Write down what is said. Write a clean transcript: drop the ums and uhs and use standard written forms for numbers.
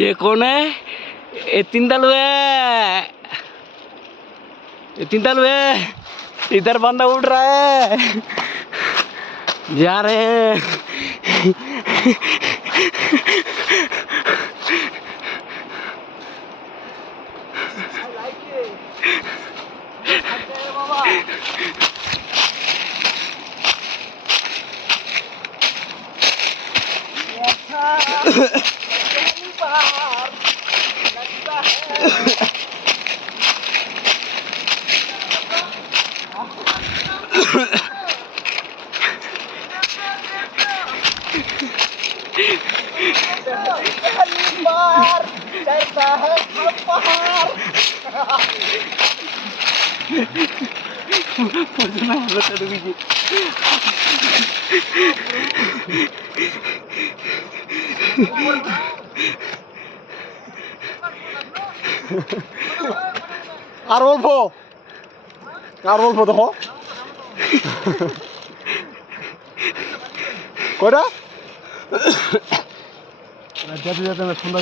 ये कौन है? ये तीनतालु है, ये तीनतालु है। इधर बंदा उड़ रहा है, जा रहे हैं। बार चढ़ता है पहाड़। আর অল্প দেখো কয়টা যেতে যেতে ঠান্ডা